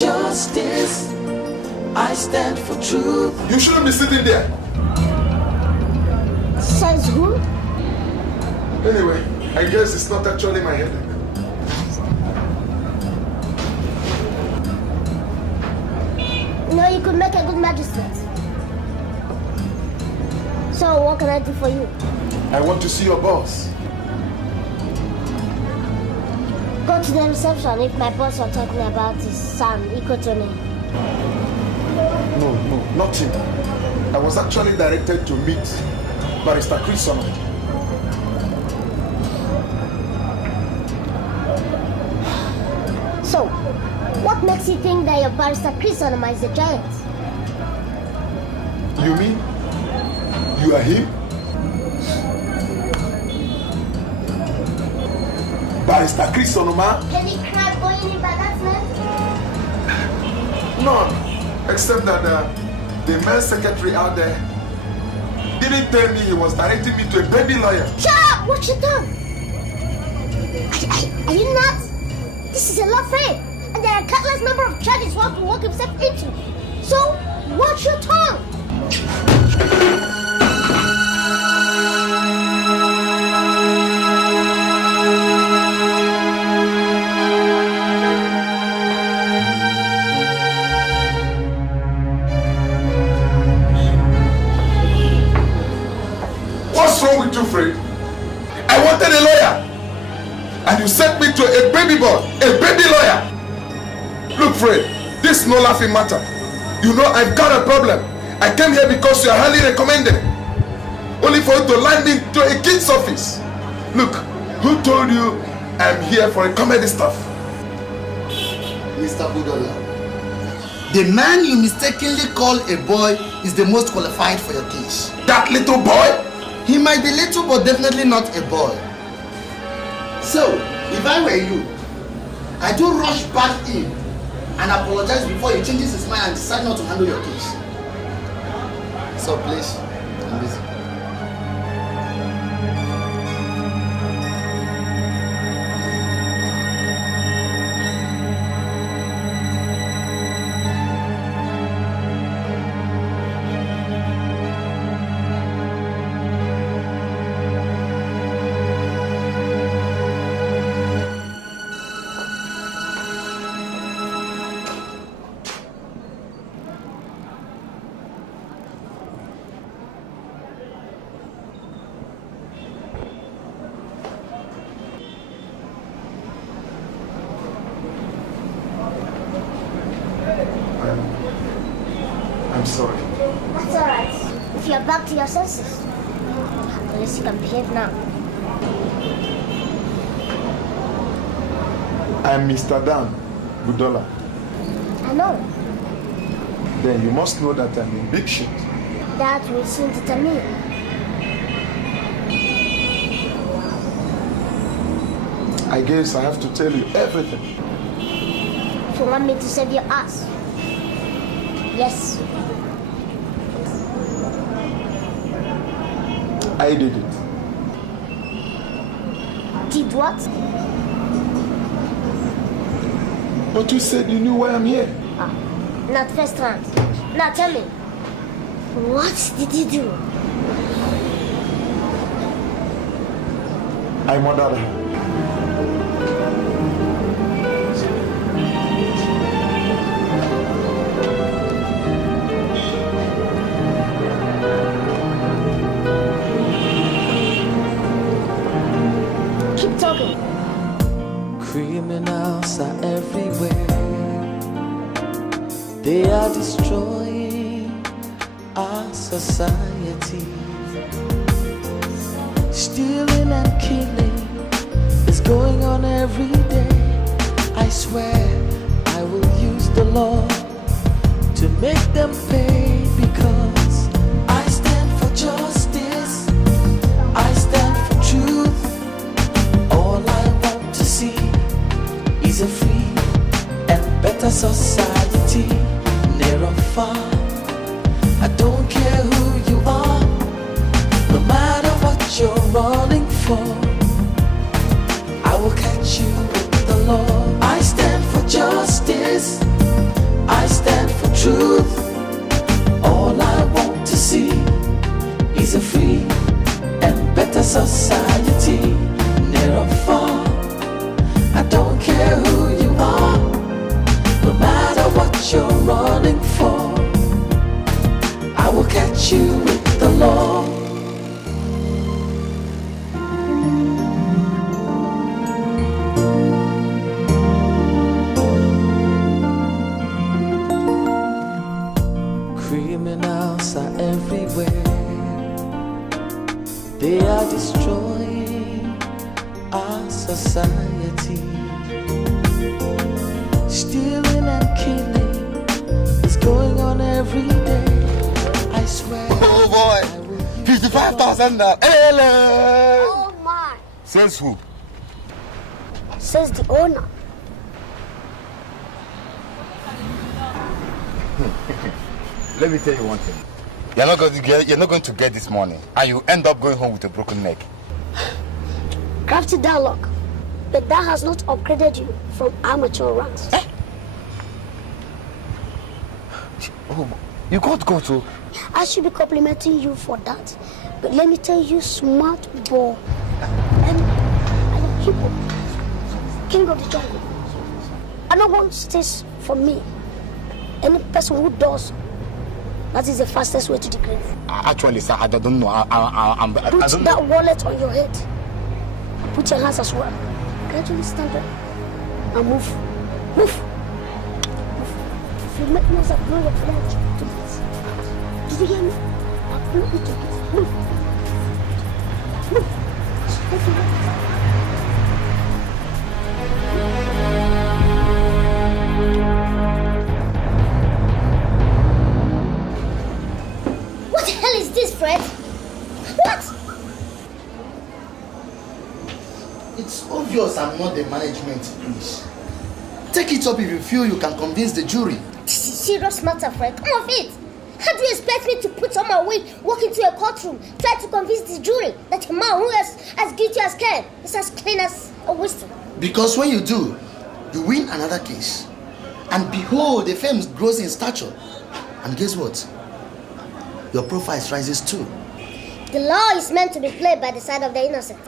Justice, I stand for truth. You shouldn't be sitting there. Says who? Anyway, I guess it's not actually my headache. No, you could make a good magistrate. So what can I do for you? I want to see your boss. Go to the reception if my boss are talking about his son, Ikotone. No, not him. I was actually directed to meet Barrister Chris Solomon. So, what makes you think that your Barrister Chris Solomon is a giant? You mean you are him? Barrister Chris Solomon? Any crime going in by that man? None, except that the men's secretary out there didn't tell me he was directing me to a baby lawyer. Shut up! Watch your tongue! Are you nuts? This is a law firm, and there are countless number of charges one can work himself into. So, watch your tongue! What's wrong with you, Fred? I wanted a lawyer, and you sent me to a baby boy, a baby lawyer. Look, Fred, this is no laughing matter. You know I've got a problem. I came here because you are highly recommended, only for you to land into a kid's office. Look, who told you I'm here for a comedy stuff? Mr. Budola, the man you mistakenly call a boy is the most qualified for your case. That little boy? He might be little, but definitely not a boy. So, if I were you, I do rush back in and apologize before he changes his mind and decides not to handle your case. So please, I'm busy. I'm sorry. That's alright. If you're back to your senses, at least you can behave now. I'm Mr. Dan Budola. I know. Then you must know that I'm in big shit. That will soon determine. I guess I have to tell you everything. If you want me to save your ass. Yes. I did it. Did what? But you said you knew why I'm here. Ah, not first round. Now tell me, what did you do? I murdered her. Keep talking. Criminals are everywhere. They are destroying our society. Stealing and killing is going on every day. I swear I will use the law to make them pay, because I stand for justice, I stand for truth. All I want to see is a free and better society, near or far. I don't care who you are, no matter what you're running for, I will catch you with the law. I stand for justice, what you're running for. I will catch you with the law. Criminals are everywhere. They are destroying our society. Stealing and killing is going on every day. I swear. Oh boy, 55,000 now. Oh my. Says who? Says the owner. Let me tell you one thing. You're not going to get this money, and you end up going home with a broken neck. Crafty dialogue. But that has not upgraded you from amateur ranks. Eh? Oh, you got to go to. I should be complimenting you for that. But let me tell you, smart boy. And I am hippo. King of the jungle. And no one stays for me. Any person who does, that is the fastest way to the grave. Actually, sir, I don't know. Put that wallet on your head. Put your hands as well. Gradually stand up and move. Move. If you make noise, I'll blow your blood to bits. Did you hear me? I'll blow you to bits. Move. Move. Take it back. What the hell is this, Fred? What? It's obvious I'm not the management, please. Take it up if you feel you can convince the jury. This is serious matter, Fred. Come off it. How do you expect me to put on my wig, walk into a courtroom, try to convince the jury that a man who is as guilty as Ken is as clean as a whistle? Because when you do, you win another case. And behold, the fame grows in stature. And guess what? Your profile rises too. The law is meant to be played by the side of the innocent.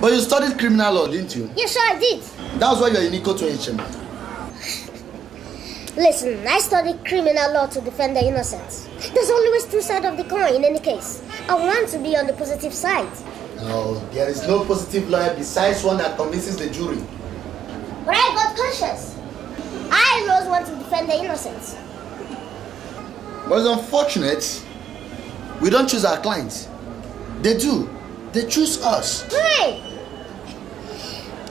But you studied criminal law, didn't you? Yeah, sure I did. That's why you're in Iko to chamber. Listen, I studied criminal law to defend the innocent. There's always two sides of the coin in any case. I want to be on the positive side. No, there is no positive lawyer besides one that convinces the jury. But I got conscience. I always want to defend the innocent. But it's unfortunate, we don't choose our clients. They do. They choose us. Hey!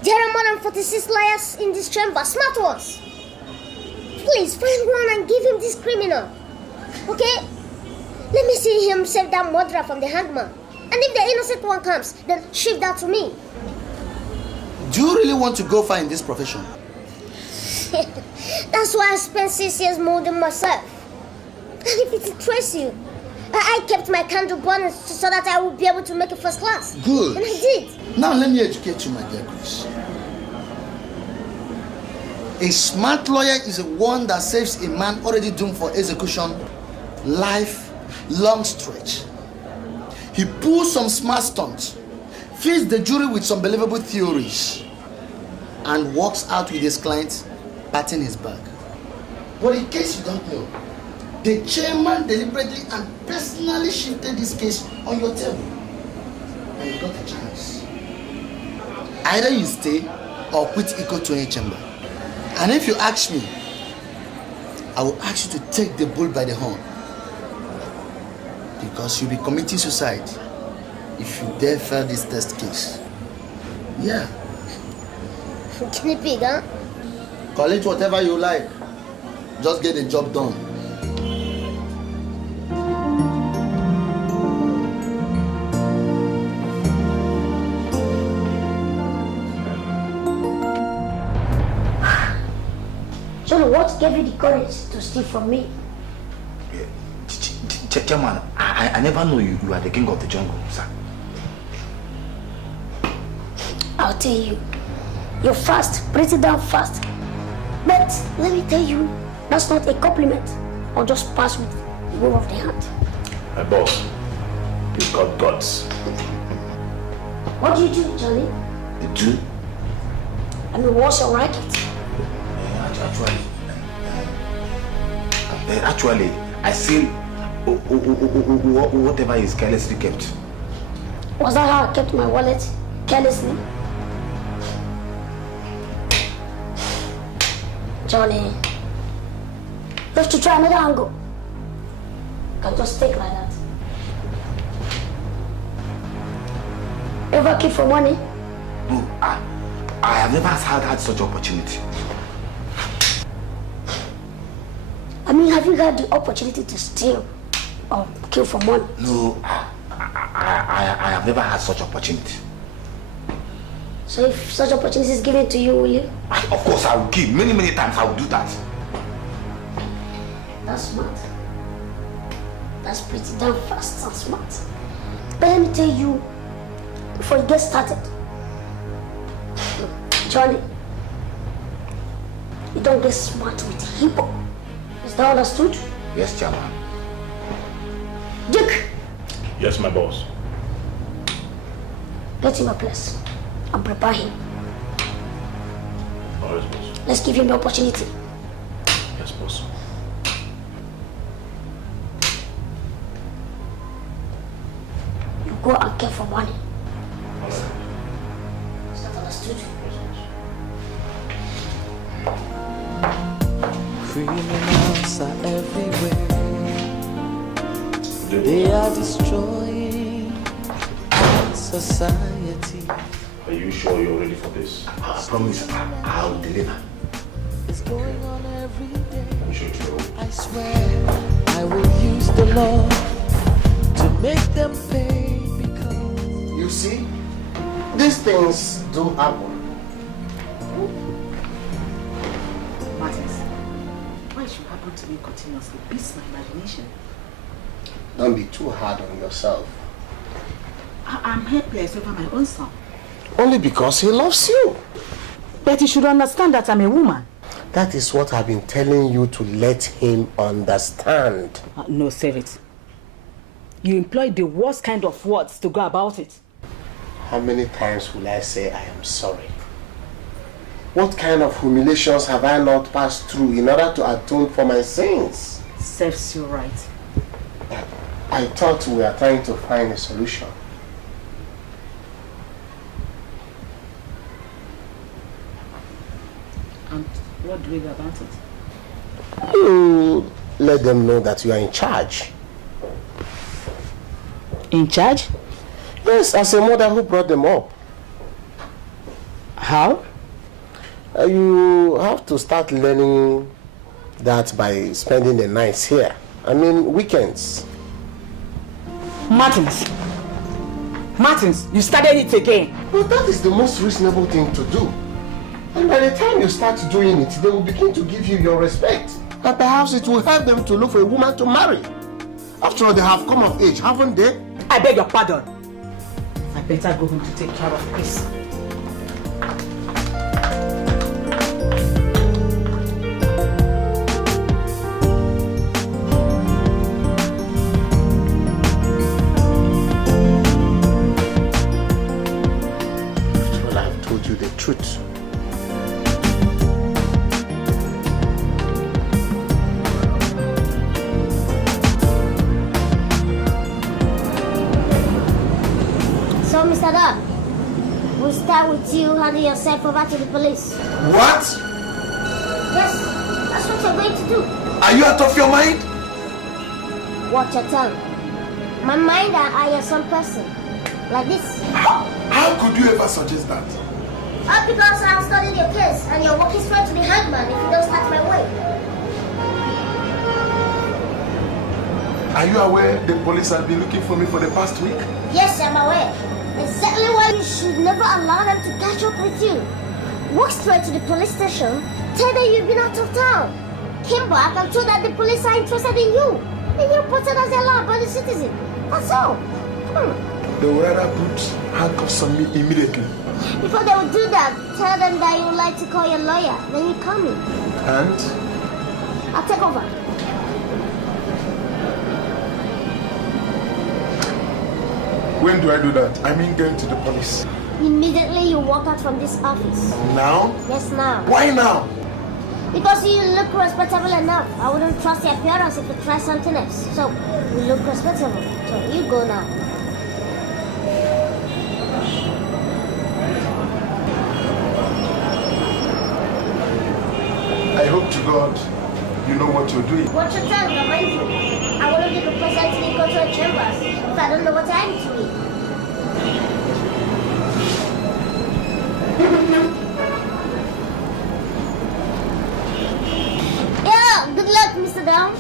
There are more than 46 lawyers in this chamber, smart ones. Please find one and give him this criminal. Okay? Let me see him save that murderer from the hangman. And if the innocent one comes, then shift that to me. Do you really want to go far in this profession? That's why I spent 6 years molding myself. And if it interests you, I kept my candle burning so that I would be able to make it first class. Good. And I did. Now let me educate you, my dear Chris. A smart lawyer is one that saves a man already doomed for execution life long stretch. He pulls some smart stunts, feeds the jury with some believable theories, and walks out with his client patting his back. But in case you don't know, the chairman deliberately and personally shifted this case on your table, and you got a chance. Either you stay or quit Iko to a chamber. And if you ask me, I will ask you to take the bull by the horn. Because you'll be committing suicide if you dare fail this test case. Yeah. Guinea pig, huh? Call it whatever you like. Just get the job done. So what gave you the courage to steal from me? Chairman, I never knew you are the king of the jungle, sir. I'll tell you. You're fast, pretty damn fast. But let me tell you, that's not a compliment. Or just pass with the wave of the hand. My boss, you've got guts. What do you do, Johnny? You do? I mean, what's your racket? Actually, Actually, I seal whatever is carelessly kept. Was that how I kept my wallet carelessly? Johnny, let's to try another angle. Can just take like that. Ever keep for money? No, I have never had such opportunity. I mean, have you had the opportunity to steal or kill for money? No, I have never had such opportunity. So if such opportunity is given to you, will you? Of course I will give. Many times I will do that. That's smart. That's pretty damn fast and smart. But let me tell you, before you get started, Johnny, you don't get smart with hip-hop. Is that understood? Yes, Chairman. Dick! Yes, my boss. Get him a place and prepare him. Oh, yes, boss. Let's give him the opportunity. Yes, boss. You go and care for money. All right. Is that understood? Criminals are everywhere. They are destroying our society. Are you sure you're ready for this? I promise I'll deliver. It's going on every day. I'm sure it's your I swear I will use the law to make them pay because You see, these things do happen. Martins, why should happen to me continuously beats my imagination. Don't be too hard on yourself. I'm helpless over my own son. Only because he loves you. But you should understand that I'm a woman. That is what I've been telling you to let him understand. No, save it. You employ the worst kind of words to go about it. How many times will I say I am sorry? What kind of humiliations have I not passed through in order to atone for my sins? Serves you right. I thought we were trying to find a solution. And what do we do about it? You let them know that you are in charge. In charge? Yes, as a mother who brought them up. How? You have to start learning that by spending the nights here. I mean, weekends. Martins, you started it again. But that is the most reasonable thing to do. And by the time you start doing it, they will begin to give you your respect. And perhaps it will help them to look for a woman to marry. After all, they have come of age, haven't they? I beg your pardon. I better go home to take care of Chris. Well, I've told you the truth. So, Mr. Don, we'll start with you handing yourself over to the police. What? Yes, that's what you're going to do. Are you out of your mind? Watch your tongue. My mind and I are some person. Like this. How could you ever suggest that? All because I'm studying your case and you're walking straight to the hangman if you don't start my way. Are you aware the police have been looking for me for the past week? Yes, I'm aware. Exactly why you should never allow them to catch up with you. Walk straight to the police station, tell them you've been out of town. Came back and told that the police are interested in you. And you're reported as a law-abiding citizen. That's all. They would rather put handcuffs on me immediately. Before they would do that, tell them that you would like to call your lawyer. Then you call me. And? I'll take over. When do I do that? I mean going to the police. Immediately you walk out from this office. Now? Yes, now. Why now? Because you look respectable enough. I wouldn't trust your appearance if you try something else. So, you look respectable. So, you go now. I hope to God you know what you're doing. What you tell me, mind you? I wouldn't be represented in control chambers if I don't know what I'm doing. Yeah, good luck, Mr. Down.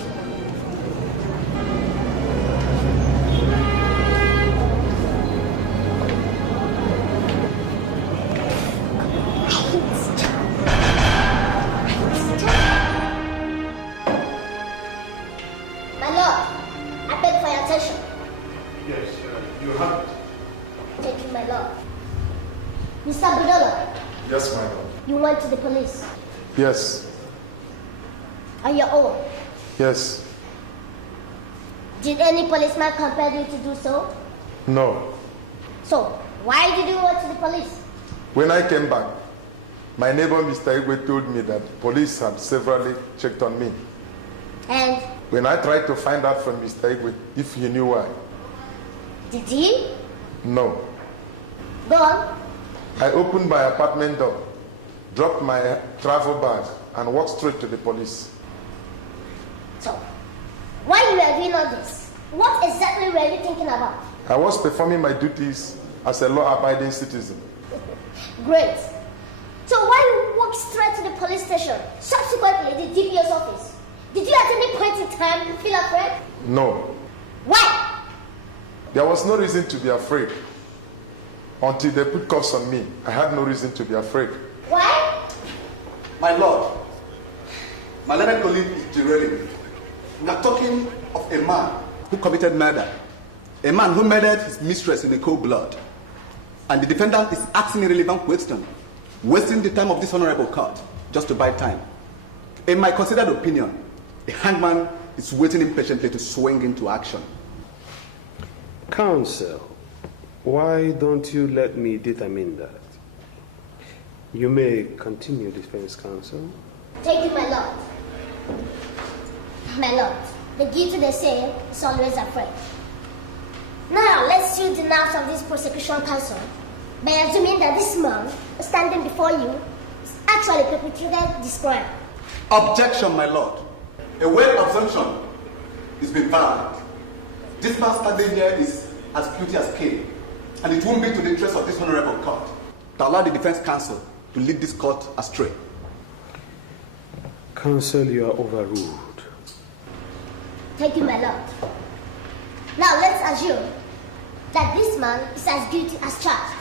My lord, I beg for your attention. Yes, you have it. Thank you, my lord. Mr. Budola, Yes, my lord. you went to the police Yes. on your own. Yes. Did any policeman compel you to do so? No. So, why did you go to the police? When I came back, my neighbor Mr. Igwe told me that the police had severally checked on me. And When I tried to find out from Mr. Igwe if he knew why, did he? no. Go on. I opened my apartment door, dropped my travel bag, and walked straight to the police. So, while you were doing all this, what exactly were you thinking about? I was performing my duties as a law-abiding citizen. Great. So why you walked straight to the police station, subsequently the DPO's office? Did you at any point in time feel afraid? No. Why? There was no reason to be afraid. Until they put cuffs on me, I had no reason to be afraid. Why? My lord, my learned colleague is derailing me. We are talking of a man who committed murder. A man who murdered his mistress in a cold blood. And the defendant is asking irrelevant questions, wasting the time of this honorable court just to buy time. In my considered opinion, the hangman is waiting impatiently to swing into action. Counsel, why don't you let me determine that? You may continue, defense counsel. Thank you, my lord. My lord, the guilty, they say, is always afraid. Now, let's see the nerves of this prosecution counsel by assuming that this man standing before you is actually perpetrated this crime. Objection, my lord. A weight assumption is been found. This man standing here is as guilty as Cain, and it won't be to the interest of this honorable court to allow the defense counsel to lead this court astray. Counsel, you are overruled. Thank you, my lord. Now, let's assume that this man is as guilty as charged.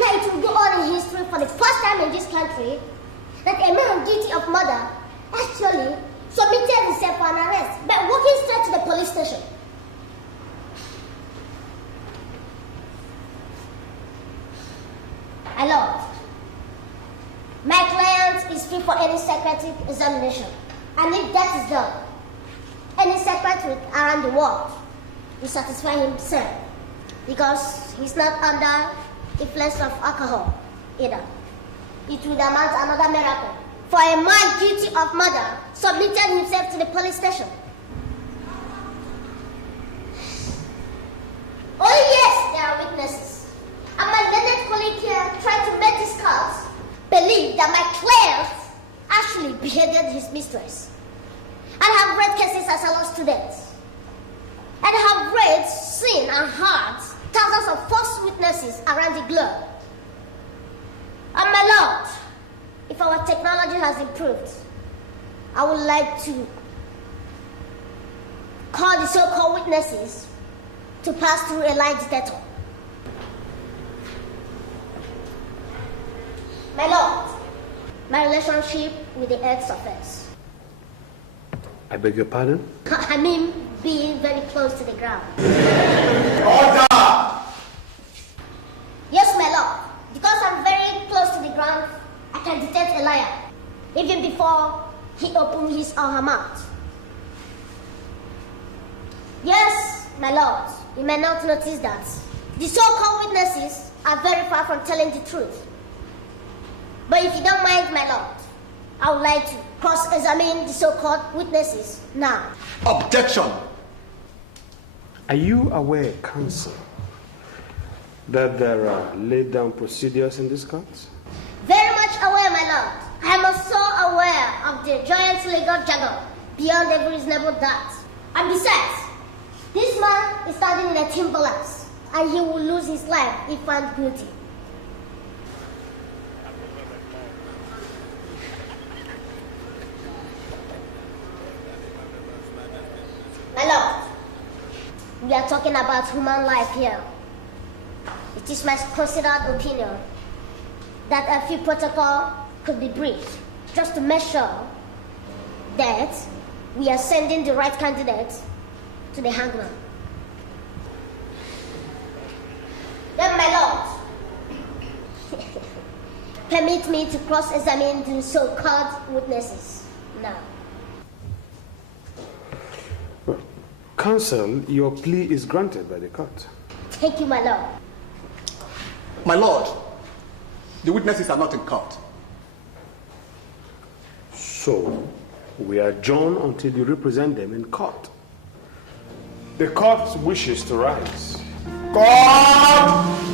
Now, it will go on in history for the first time in this country that a man guilty of murder actually submitted himself for an arrest by walking straight to the police station. My lord, my client is free for any psychiatric examination, and if that is done, any psychiatrist around the world will satisfy himself because he's not under influence of alcohol either. It would amount to another miracle for a man guilty of murder submitted himself to the police station. Oh yes, there are witnesses. And my learned colleague here tried to make this court believe that my client actually beheaded his mistress. And have read cases as a law student. And have read, seen, and heard thousands of false witnesses around the globe. And my lord, if our technology has improved, I would like to call the so-called witnesses to pass through a lie detector. My lord, my relationship with the ex-offense. I beg your pardon? I mean, being very close to the ground. Order! Yes, my lord. Because I'm very close to the ground, I can detect a liar, even before he opened his or her mouth. Yes, my lord, you may not notice that. The so-called witnesses are very far from telling the truth. But if you don't mind, my lord, I would like to cross-examine the so-called witnesses now. Objection. Are you aware, counsel, that there are laid down procedures in this court? Very much aware, my lord. I am also aware of the giant legal jargon beyond every reasonable doubt. And besides, this man is standing in a timberlands, and he will lose his life if found guilty. My lord, we are talking about human life here. It is my considered opinion that a few protocol could be breached just to make sure that we are sending the right candidate to the hangman. Then, my lord, permit me to cross-examine the so-called witnesses now. Counsel, your plea is granted by the court. Thank you, my lord. My lord, the witnesses are not in court. So, we adjourn until you represent them in court. The court wishes to rise. God!